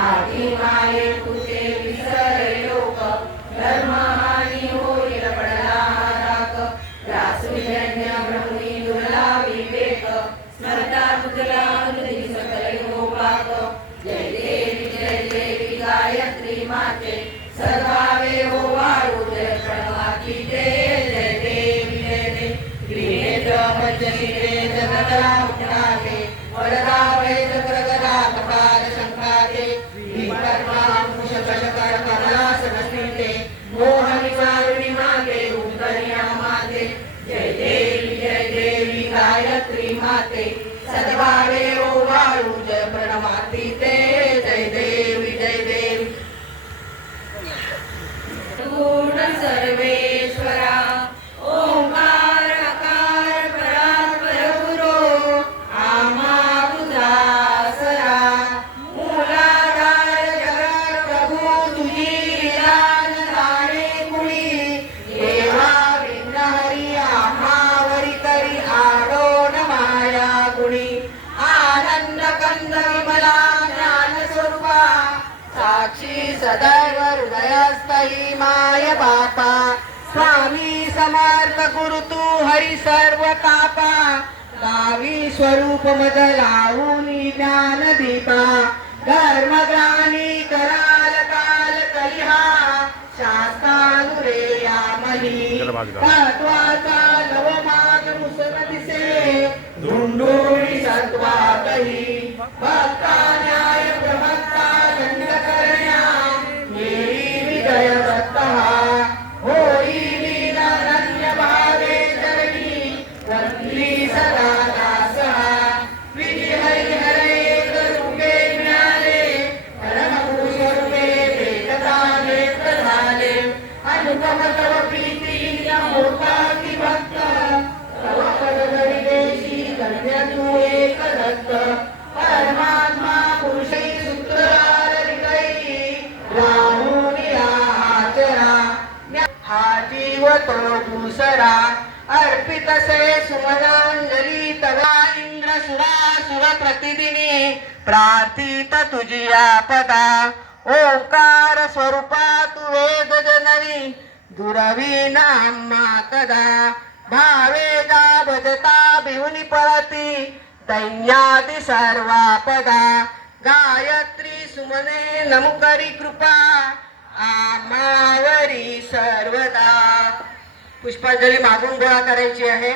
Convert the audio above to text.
आधी माये तुझे विसरे लोक धर्महानी होईल पडला राख रासुयज्ञ ब्रह्मी दुर्ला विवेक स्मरता तुझला हृदय सकल गोपाक जय देवी गायत्री माते सदावे हो वाळू जय प्रणवाची जय देवी गृहेत मज्जशिरे जगदला मुक्ताते वरदावे चक्रगदा कपाल शंखाते भीमकर्मांकुशकशकर कमलासनस्मिते मोहनि वारुणि माते रूपकन्या माते जय देवी गायत्री माते सद्भावे ओ वाळू जय प्रणमाती ते जय देवी पूर्ण सर्वेश्वरा ओंकार अकार परात्पर गुरो आम्हा तुझा आसरा मूलाधार जगत प्रभू तुझी लीला न जाणे कुणी देवा विघ्न हरी आम्हावरी तरी आडोन माया गुणी आनंद कंद विमला ज्ञान स्वरूपा साक्षी सदैव हृदयस्थी माय बापा स्वामी समर्थ गुरु तू हरी सर्व तापा गावी स्वरूप मद लावूनी ज्ञान दीपा धर्मग्राणी कराल काल कलिहा शास्त्रानुरे यामली तत्वाचा नवमाग मुसर दिसे धुंडोळी सत्वातही भक्ता न्याय प्रभक्ता दंड करण्या येई विजय दत्तहा होई लीलानन्य भावे चरणी वंदली सदा दासहा विधी हरी हरे रूपे मिळाले परमपुरुष रूपे भेटता नेत झाले अनुपम तव प्रीती होता की भक्त तव पदधरी देशी धन्य तू एक दत्त परमात्मा पुरुषै सूत्रधार हृदयी राहुनी आचरा हा जीव तो दुसरा अर्पितसे सुमनांजली तवा इंद्र सुरासुर प्रतिदिनी प्रार्थित तुझिया पदा ओंकार स्वरूपा तू वेद जननी दुरवी नामा कदा भावे गा भजता भिवनी पळती दैन्यादि सर्वापदा गायत्री सुमने नमुकरी कृपा आम्हावरी सर्वदा पुष्पांजली मागून गोळा करायची आहे.